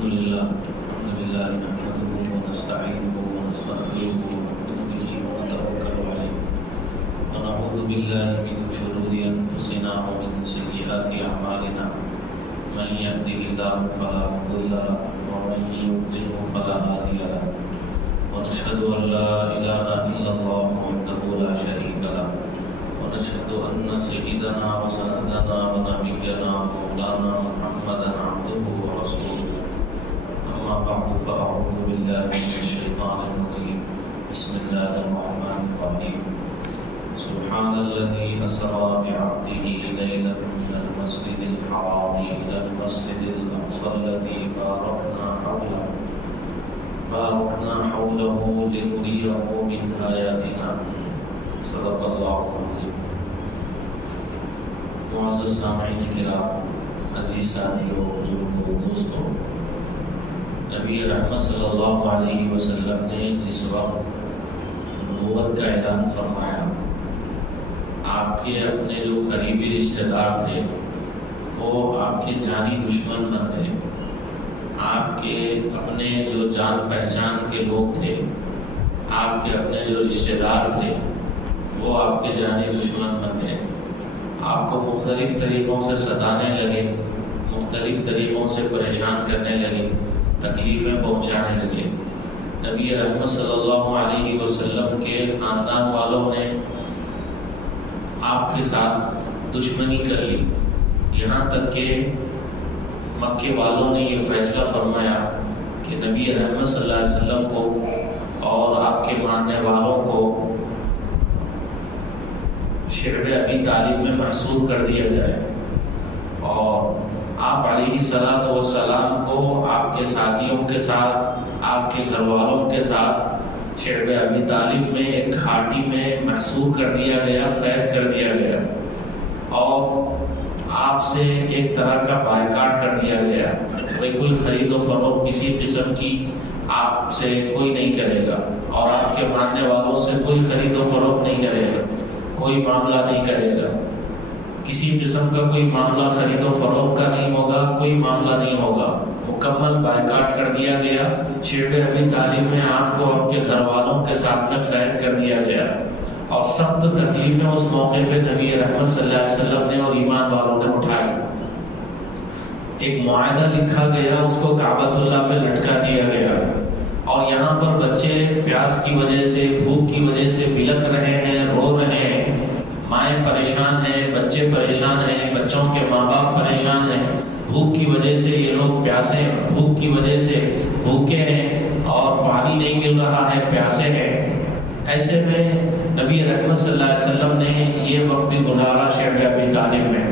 الحمد لله نحمده ونستعينه ونستغفره ونؤمن به ونتوكل عليه ونعوذ بالله من شرور أنفسنا ومن سيئات أعمالنا من يهده الله فلا مضل له ومن يضلل فلا هادي له ونشهد أن لا إله إلا الله وحده لا شريك له ونشهد أن سيدنا وسندنا ونبينا مولانا محمدا عبده ورسوله أما بعد فأعوذ بالله من الشيطان الرجيم بسم الله الرحمن الرحيم سبحان الذي أسرى بعبده ليلا من المسجد الحرام إلى المسجد الأقصى الذي باركنا حوله لنريه من آياتنا صدق الله العظيم. معزز سامعین کرام، عزیز ساتھیوں، بزرگوں، دوستوں، نبی رحمت صلی اللہ علیہ وسلم نے جس وقت نبوت کا اعلان فرمایا، آپ کے اپنے جو قریبی رشتہ دار تھے وہ آپ کے جانی دشمن بن گئے. آپ کے اپنے جو جان پہچان کے لوگ تھے، آپ کے اپنے جو رشتہ دار تھے وہ آپ کے جانی دشمن بن گئے. آپ کو مختلف طریقوں سے ستانے لگے، مختلف طریقوں سے پریشان کرنے لگے، تکلیفیں پہنچانے لگے. نبی رحمت صلی اللہ علیہ وسلم کے خاندان والوں نے آپ کے ساتھ دشمنی کر لی، یہاں تک کہ مکے والوں نے یہ فیصلہ فرمایا کہ نبی رحمت صلی اللہ علیہ وسلم کو اور آپ کے ماننے والوں کو شعب ابی طالب میں محصور کر دیا جائے، اور آپ علیہ السلام کو آپ کے ساتھیوں کے ساتھ، آپ کے گھر والوں کے ساتھ شعب ابی طالب میں ایک گھاٹی میں محصور کر دیا گیا، قید کر دیا گیا، اور آپ سے ایک طرح کا بائیکاٹ کر دیا گیا. کوئی خرید و فروخت کسی قسم کی آپ سے کوئی نہیں کرے گا، اور آپ کے ماننے والوں سے کوئی خرید و فروخت نہیں کرے گا، کوئی معاملہ نہیں کرے گا، کسی قسم کا کوئی معاملہ خرید و فروخت کا نہیں ہوگا، کوئی معاملہ نہیں ہوگا. مکمل بائیکاٹ کر دیا گیا. شعب ابی طالب میں آپ کو آپ کے گھر والوں کے ساتھ میں قید کر دیا گیا، اور سخت تکلیفیں اس موقع پہ نبی رحمت صلی اللہ علیہ وسلم نے اور ایمان والوں نے اٹھائی. ایک معاہدہ لکھا گیا، اس کو کعبۃ اللہ پہ لٹکا دیا گیا، اور یہاں پر بچے پیاس کی وجہ سے، بھوک کی وجہ سے بلک رہے ہیں، رو رہے ہیں، مائیں پریشان ہیں، بچے پریشان ہیں، بچوں کے ماں باپ پریشان ہیں. بھوک کی وجہ سے یہ لوگ پیاسے، بھوک کی وجہ سے بھوکے ہیں، اور پانی نہیں مل رہا ہے، پیاسے ہیں. ایسے میں نبی رحمت صلی اللہ علیہ وسلم نے یہ وقت بھی گزارا شعب ابی طالب میں.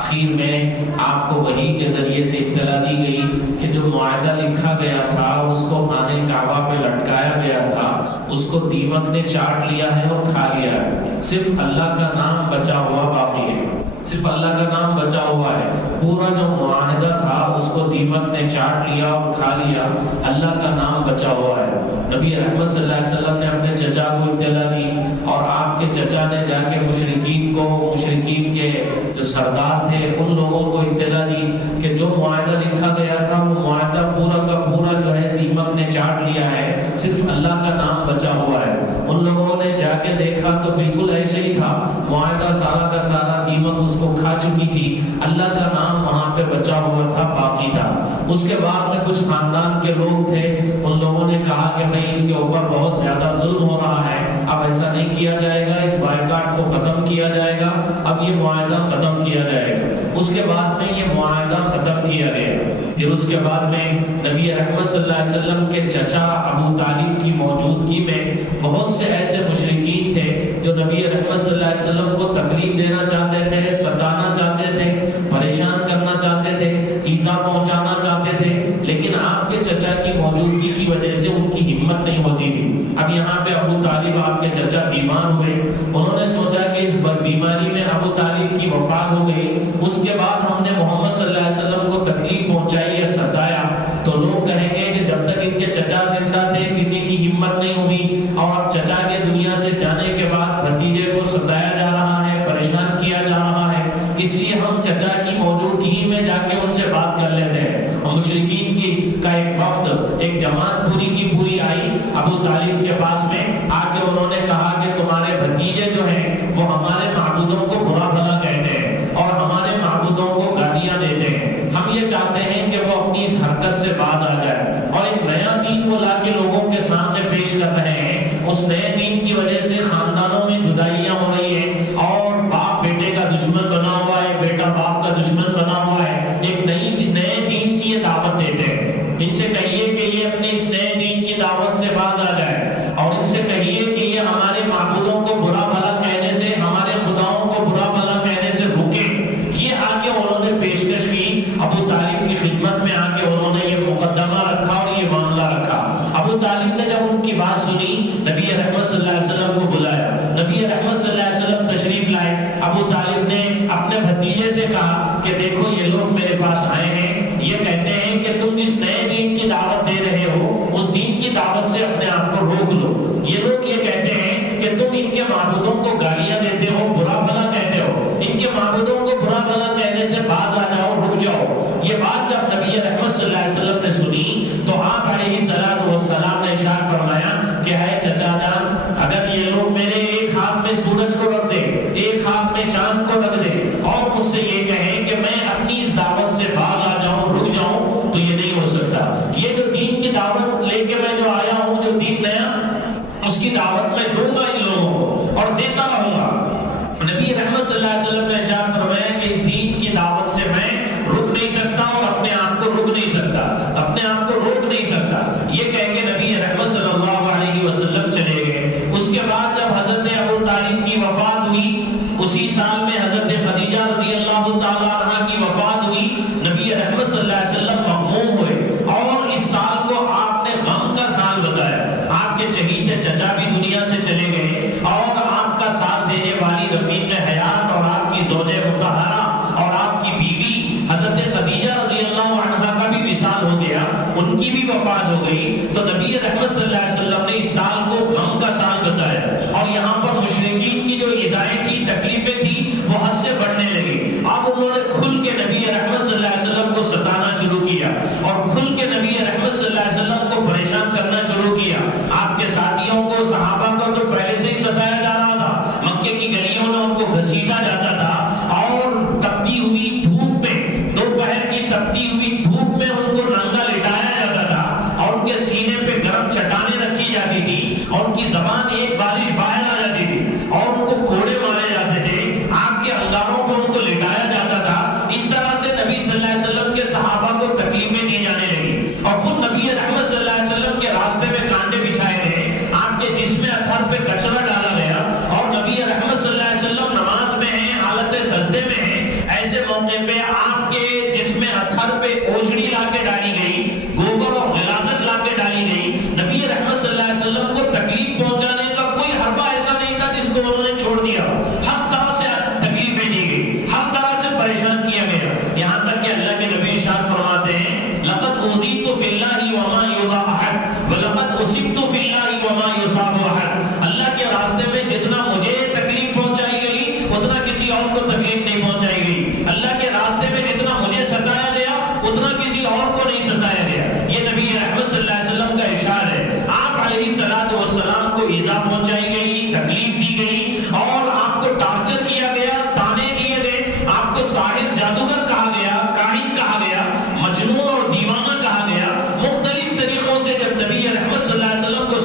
اخیر میں آپ کو وحی کے ذریعے سے اطلاع دی گئی کہ جو معاہدہ لکھا گیا تھا، اس کو خانہ کعبہ پہ لٹکایا گیا تھا، اس کو دیمک نے چاٹ لیا ہے اور کھا لیا ہے. صرف اللہ کا نام بچا ہوا باقی ہے، صرف اللہ کا نام بچا ہوا ہے. پورا جو معاہدہ تھا اس کو دیمک نے چاٹ لیا اور کھا لیا، اللہ کا نام بچا ہوا ہے. نبی رحمت صلی اللہ علیہ وسلم نے اپنے چچا کو اطلاع دی، اور آپ کے چچا نے جا کے مشرکین کے جو سردار تھے ان لوگوں کو اطلاع دی کہ جو معاہدہ لکھا گیا تھا وہ معاہدہ پورا کا پورا جو ہے دیمک نے چاٹ لیا ہے، صرف اللہ کا نام بچا ہوا ہے. ان لوگوں نے جا کے دیکھا تو بالکل ایسے ہی تھا، معاہدہ سارا کا سارا دیمک اس کو کھا چکی تھی، اللہ کا نام وہاں پہ بچا ہوا تھا، باقی تھا. اس کے بعد میں کچھ خاندان کے لوگ تھے، ان لوگوں نے کہا کہ بھئی ان کے اوپر بہت زیادہ ظلم ہو رہا ہے، اب ایسا نہیں کیا جائے گا، اس بائیکاٹ کو ختم کیا جائے گا، اب یہ معاہدہ ختم کیا جائے گا. اس کے بعد میں یہ معاہدہ ختم کیا گیا. پھر اس کے بعد میں نبی رحمت صلی اللہ علیہ وسلم کے چچا ابو طالب کی موجودگی میں بہت سے ایسے مشرکین تھے جو نبی رحمت صلی اللہ علیہ وسلم کو تکلیف دینا چاہتے تھے، ستانا چاہتے تھے، پریشان کرنا چاہتے تھے، ایذا پہنچانا چاہتے تھے، لیکن آپ کے چچا کی موجودگی کی وجہ سے ان کی ہمت نہیں ہوتی تھی. اب یہاں پہ ابو طالب آپ کے چچا بیمار ہوئے، انہوں نے سوچا کہ اس بیماری میں ابو طالب کی وفات ہو گئی، اس کے بعد ہم نے محمد صلی اللہ علیہ وسلم کو تکلیف پہنچائی یا ستایا تو لوگ کہیں گے کہ جب تک ان کے چچا زندہ تھے کسی کی ہمت نہیں ہوئی، اور اب چچا کے دنیا سے جانے کے بعد بھتیجے کو ستایا جا رہا ہے، پریشان کیا جا رہا ہے، اس لیے ہم چچا کی موجودگی میں جا کے ان سے بات کر لیتے ہیں. اور مشرکین کی کا ایک وفد، ایک جماعت پوری کی پوری آئی ابو طالب کے پاس میں آ کے انہوں نے کہا کہ تمہارے بھتیجے جو ہیں وہ ہمارے معبودوں کو برا بھلا کہتے ہیں اور ہمارے معبودوں کو گالیاں دیتے ہیں، ہم یہ چاہتے ہیں کہ وہ اپنی اس حرکت سے باز آ جائے اور ایک نیا دین وہ لا کے لوگوں کے سامنے پیش کر رہے ہیں، اس نئے دین کی وجہ سے خاندانوں میں جدائیاں ہو رہی ہیں اور باپ بیٹے کا دشمن بنا ہوا ہے، بیٹا باپ کا دشمن بنا ہوا ہے، ایک نئے دین کی یہ دعوت دیتے ہیں، ان سے کہیے کہ یہ اپنے اس نئے دین کی دعوت سے باز آ جائے اور ان سے کہیے کہ یہ ہمارے معبودوں کو برا بھلا کہنے سے، ہمارے خداؤں کو برا بھلا کہنے سے رکے۔ یہ آ کے انہوں نے پیشکش کی، ابو طالب کی خدمت میں آ کے انہوں نے یہ مقدمہ رکھا اور یہ معاملہ رکھا۔ ابو طالب نے جب ان کی بات سنی، نبی رحمت صلی اللہ علیہ وسلم کو بلایا، نبی رحمت صلی اللہ علیہ وسلم تشریف لائے۔ ابو طالب نے اپنے بھتیجے سے کہا کہ دیکھو یہ لوگ میرے پاس آئے ہیں، یہ کہتے ہیں کہ تم جس نئے دین کی دعوت دے رہے ہو اس دین کی دعوت سے اپنے آپ کو روک لو۔ یہ لوگ یہ کہتے ہیں کہ تم ان کے معبودوں کو گالیاں دیتے ہو، برا بھلا کہتے ہو، ان کے معبودوں کو برا بھلا کہنے سے باز آ جاؤ، رک جاؤ۔ یہ بات جب نبی رحمت صلی اللہ علیہ وسلم نے سنی تو آپ علیہ السلام نے ارشاد فرمایا کہ اے چچا جان، اگر یہ لوگ میرے ایک ہاتھ میں سورج کو رکھ دے، ایک ہاتھ میں چاند کو رکھ دے اور مجھ سے یہ کہیں کہ میں اپنی اس دعوت سے باز آ جاؤں، رک جاؤں، تو یہ نہیں ہو سکتا۔ یہ جو دین کی دعوت لے کے میں جو آیا ہوں، جو دین نیا، اس کی دعوت میں دوں گا ان لوگوں کو اور دیتا رہوں گا۔ نبی رحمت صلی اللہ علیہ وسلم نے ارشاد فرمایا کہ اس دین کی دعوت سے میں رک نہیں سکتا اور اپنے آپ کو روک نہیں سکتا، اپنے آپ کو روک نہیں سکتا۔ یہ کہہ کے نبی رحمت صلی اللہ علیہ وسلم چلے گئے۔ اس کے بعد جب حضرت ابو طالب کی وفات ہوئی، اسی سال میں حضرت خدیجہ رضی اللہ تعالیٰ عنہ کی وفات ہوئی، نبی رحمت صلی اللہ علیہ وسلم مغموم ہوئے اور اس سال کو آپ نے غم کا سال بتایا۔ آپ کے چہیتے چچا بھی دنیا سے چلے گئے اور آپ کا ساتھ دینے والی رفیق حیات اور آپ کی زوجہ مطہرہ اور آپ کی بیوی حضرت خدیجہ رضی اللہ عنہا کا بھی وصال ہو گیا، ان کی بھی وفات ہو گئی۔ تو نبی رحمت صلی اللہ علیہ وسلم نے اس سال کو غم کا سال بتایا اور یہاں پر مشرکین کی جو ایذائیں تھی، تکلیفیں تھی، وہ حد سے بڑھنے لگی۔ اب انہوں نے کھل کے نبی رحمت صلی اللہ علیہ وسلم کو ستانا شروع کیا اور کھل کے نبی رحمت صلی اللہ علیہ وسلم کو پریشان کرنا شروع کیا۔ آپ کے ساتھیوں کو، صحابہ کو تو پہلے سے ہی ستایا جا رہا تھا، مکے کی گلیوں میں ان کو گھسیٹا جاتا تھا اور تپتی ہوئی دھوپ میں، دوپہر کی تپتی ہوئی دھوپ میں ان کو ننگا لٹایا جاتا تھا اور ان کے سینے پہ گرم چٹانیں رکھی جاتی تھی اور ان کی زبان ایک بارش باہر آ جاتی تھی اور ان کو کوڑے مارے جاتے تھے، آگ کے انگاروں پہ ان کو لٹایا جاتا تھا۔ اس طرح سے نبی صلی اللہ علیہ وسلم کے صحابہ کو تکلیفیں دی جانے لگی اور خود نبی رحمت صلی اللہ علیہ وسلم کے راستے میں کانٹے بچھائے گئے، آپ کے جسم اطہر پہ کچرا ڈالا گیا اور نبی رحمت صلی اللہ علیہ وسلم نماز میں ہیں، حالت سجدے میں ہیں، ایسے موقع پہ آپ کے جسم اطہر پہ اوجڑی لا کے ڈالی گئی، گوبر اور غلاظت لا کے ڈالی گئی۔ نبی رحمت صلی اللہ علیہ وسلم کو تکلیف پہنچانے کا کوئی حربہ ایسا نہیں تھا جس کو انہوں نے چھوڑ دیا، ہر طرح سے تکلیفیں دی گئی، ہر طرح سے پریشان کیا گیا، یہاں تک کہ اللہ کے نبی ارشاد فرماتے ہیں لقد اوذیت فی اللہ وما یؤذی احد ولقد اصبت فی اللہ وما یصاب احد۔ اللہ کے راستے میں جتنا مجھے تکلیف پہنچائی گئی اتنا کسی اور کو تکلیف نہیں پہنچائی گئی، اللہ کے راستے میں جتنا مجھے ستایا گیا اتنا کسی اور کو نہیں ستایا گیا۔ یہ نبی رحمت صلی اللہ علیہ وسلم کا ارشاد ہے۔ آپ علیہ السلام کو ایذا پہنچائی گئی، تکلیف دی گئی اور آپ کو ٹارچر کیا گیا، تانے دیے گئے، آپ کو ساحر، جادوگر کہا گیا، کاہن کہا گیا، مجنون اور دیوانہ کہا گیا۔ مختلف طریقوں سے جب نبی رحمت صلی اللہ علیہ وسلم کو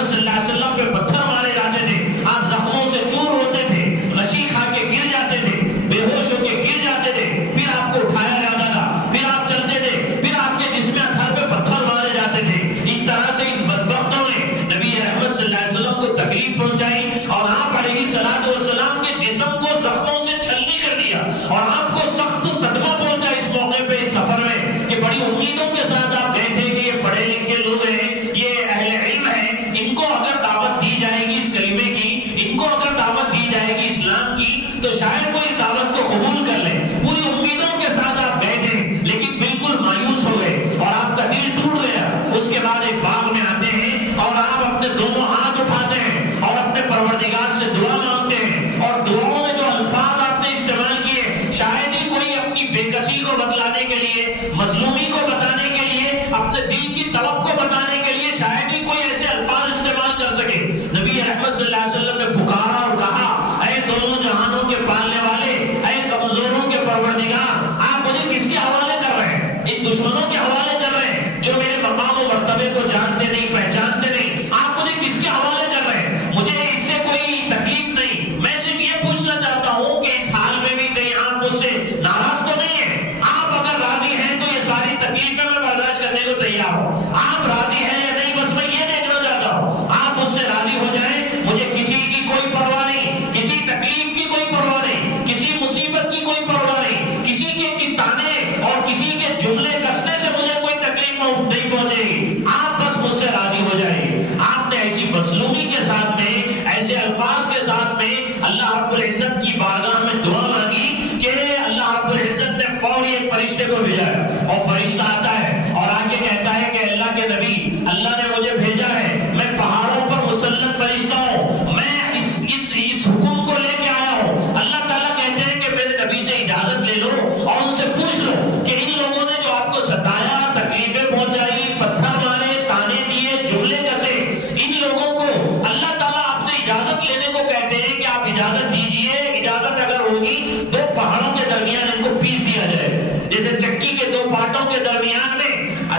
احمد صلی اللہ علیہ وسلم پہ پتھر مارے جاتے تھے، آپ زخموں سے چور ہوتے تھے، غشی کھا کے گر جاتے تھے، بے ہوش ہو کے گر جاتے تھے، پھر آپ کو اٹھایا جاتا تھا، پھر آپ چلتے تھے، پھر آپ کے جسم اطہر پہ پتھر مارے جاتے تھے۔ اس طرح سے ان بدبختوں نے نبی رحمت صلی اللہ علیہ وسلم کو تکلیف پہنچائی اور آپ علیہ الصلوۃ والسلام کے جسم کو زخموں سے چھلنی کر دیا اور آپ کو سخت صدمہ پہنچا اس موقع پہ، اس سفر میں، کہ بڑی امیدوں کے ساتھ آپ گئے تھے کہ یہ پڑھے لکھے لوگ ہیں، یہ اہل علم ہیں، ان کو اگر دعوت دی جائے گی اس کلمے کی، ان کو اگر دعوت دی جائے گی اسلام کی، تو شاید وہ اس دعوت کو قبول کر لیں۔ پوری امیدوں کے ساتھ آپ گئے تھے، لیکن بالکل مایوس ہو گئے اور آپ کا دل ٹوٹ گیا۔ اس کے بعد ایک باغ میں آتے ہیں اور آپ اپنے دونوں ہاتھ اٹھاتے ہیں اور اپنے پروردگار سے دعا مانگتے ہیں، اور دعاؤں میں جو الفاظ آپ نے استعمال کیے، شاید ہی کوئی اپنی بے کسی کو بتلانے کے لیے، مظلومی کو بتانے کے لیے، اپنے دل کی طلب کو بتانے کے لیے شاید ہی کوئی ایسے الفاظ استعمال کر سکے۔ نبی رحمت صلی اللہ علیہ وسلم نے پکارا اور کہا، اے دونوں جہانوں کے پالنے والے، اے کمزوروں کے پروردگار، آپ مجھے کس کے حوالے کر رہے ہیں؟ ان دشمنوں کے حوالے کر رہے ہیں جو میرے مقام و مرتبے کو جانتے نہیں، پہچانتے نہیں؟ آپ مجھے کس کے حوالے کر رہے ہیں؟ مجھے اس سے کوئی تکلیف نہیں، میں صرف یہ پوچھنا چاہتا ہوں کہ اس حال میں بھی کہیں آپ مجھ سے ناراض تو نہیں ہیں؟ آپ اگر راضی ہیں تو یہ ساری تکلیفیں میں برداشت کرنے کو تیار ہوں۔ آپ راضی ہیں یا نہیں، بس میں یہ دیکھنا چاہتا ہوں۔ آپ مجھ سے راضی ہو جائیں، مجھے کسی کی کوئی پرواہ نہیں، کسی تکلیف کی کوئی پرواہ نہیں، کسی مصیبت کی کوئی پرواہ نہیں، کسی کے تانے اور کسی کے جملے کسنے سے مجھے کوئی تکلیف نہیں پہنچے گی۔ آپ بس مجھ سے راضی ہو جائیں۔ آپ نے ایسی مظلومی کے ساتھ میں، ایسے الفاظ کے ساتھ میں اللہ رب العزت کی بارگاہ میں دعا مانگی کہ اللہ رب العزت نے فوری ایک فرشتے کو بھیجا ہے، اور فرشتہ آتا ہے اور آگے کہتا ہے کہ اللہ کے نبی، اللہ نے مجھے بھیجا ہے، میں پہاڑوں پر مسلط فرشتہ ہوں، میں اس حکم کو لے کے آیا ہوں۔ اللہ تعالیٰ کہتے ہیں کہ میرے نبی سے اجازت لے لو اور ان سے پوچھ لو کہ ان لوگوں نے جو آپ کو ستایا، تکلیفیں پہنچائی، پتھر مارے، تانے دیے، جملے کسے، ان لوگوں کو اللہ تعالیٰ آپ سے اجازت لینے کو کہتے ہیں کہ آپ اجازت دیجئے، اجازت اگر ہوگی تو پہاڑوں کے درمیان ان کو پیس دیا جائے، جیسے چکی کے دو پارٹوں کے درمیان میں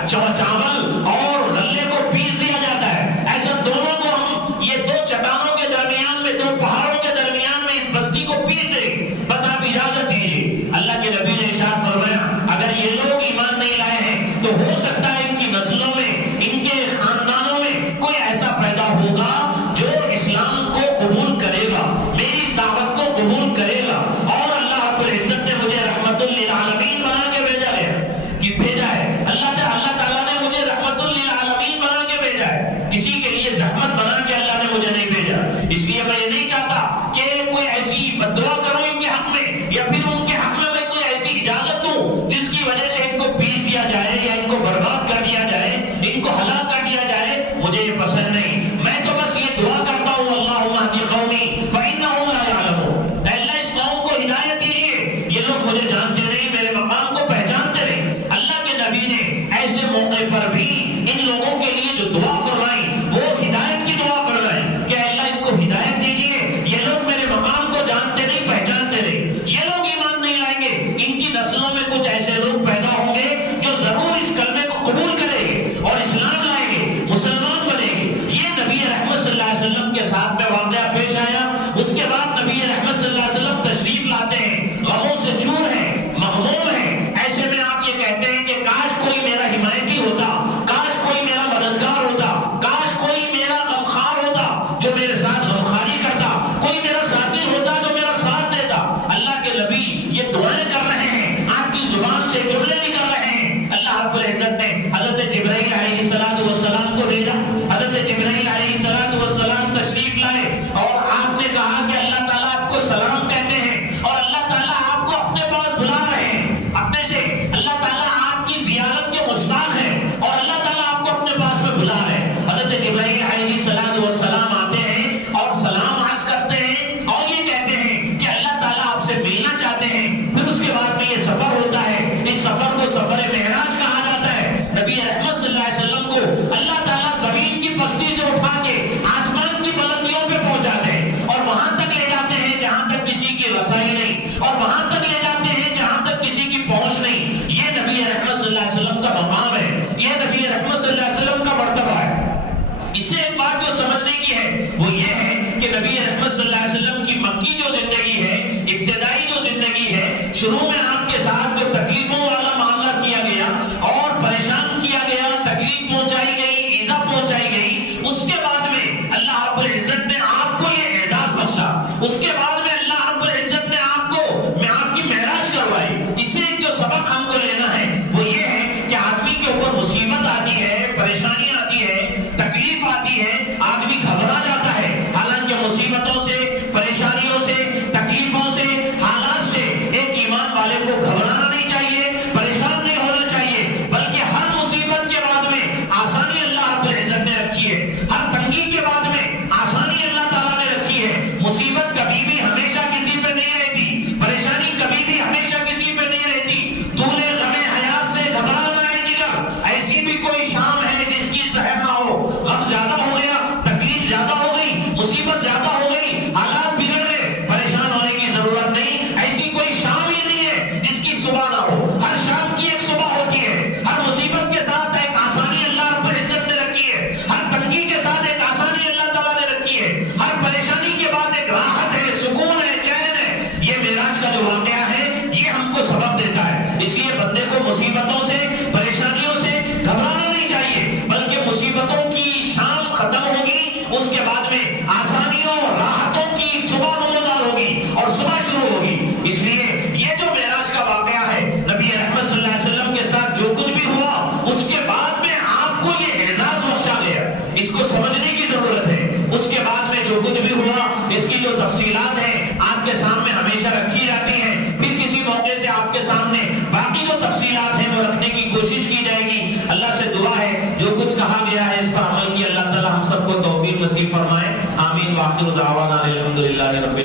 چاول اور غلے کو پیس دیا جاتا ہے، ایسا دونوں کو ہم یہ دو چٹانوں کے درمیان میں، دو پہاڑوں کے درمیان میں اس بستی کو پیس دیں، بس آپ اجازت دیجیے۔ اللہ کے نبی نے ارشاد فرمایا، اگر یہ لوگ ایمان نہیں لائے ہیں تو ہو سکتا ہے ان کی نسلوں میں، ان کے خاندانوں میں کوئی ایسا پیدا ہوگا جو اسلام کو قبول کرے گا، میری اس دعوت کو قبول کرے گا۔ اور اللہ رب العزت نے مجھے رحمت للعالمین بنا کے بھیجا ہے، اللہ تعالیٰ نے مجھے رحمت للعالمین بنا کے بھیجا ہے، کسی کے لیے زحمت بنا کے اللہ نے مجھے نہیں بھیجا۔ اس لیے میں یہ نہیں چاہتا کہ کوئی ایسی بددعا کروں ان کے حق میں، یا پھر ان کے حق میں کوئی ایسی اجازت دوں جس کی وجہ سے ان کو پیس دیا جائے یا ان کو برباد کر دیا جائے، ان کو ہلاک کر دیا جائے، مجھے یہ پسند نہیں۔ میں تو بس یہ دعا کرتا ہوں، اللہم اہد قومی فإنہم لا یعلمون، اے اللہ اس قوم کو ہدایت دیجیے، یہ لوگ مجھے جانتے نہیں، میرے مقام کو پہچانتے نہیں۔ اللہ کے نبی نے ایسے موقع پر بھی ان لوگوں کے لیے جو دعا فرمائی، وہ ہدایت کی دعا فرمائی کہ اللہ ان کو ہدایت دیجیے، یہ لوگ میرے مقام کو جانتے نہیں، پہچانتے نہیں، یہ لوگ ایمان نہیں لائیں گے، ان کی نسلوں میں کچھ ایسے لوگ پیدا ہوں گے جو ضرور اس کلمے کو قبول کریں گے اور اسلام لائیں گے، مسلمان بنیں گے۔ یہ اس کے بعد میں آسانیوں راحتوں کی صبح نمودار ہوگی اور صبح شروع ہوگی. اس لیے یہ جو معراج کا واقعہ ہے، نبی رحمت صلی اللہ علیہ وسلم کے ساتھ جو کچھ بھی ہوا اس کے بعد میں آپ کو یہ اعزاز بخشا گیا. اس کو سمجھنے کی ضرورت ہے. اس کے بعد میں جو کچھ بھی ہوا اس کی جو تفصیلات ہیں آپ کے سامنے ہمیشہ رکھی جاتی ہیں. پھر کسی موقع سے آپ کے سامنے باقی جو تفصیلات ہیں وہ رکھنے کی کوشش کی جائے گی. اللہ سے دعا ہے جو کچھ کہا گیا ہے اس پر عمل کی اللہ تعالی ہم سب کو توفیق نصیب فرمائے. آمین. وآخر دعوانا الحمدللہ رب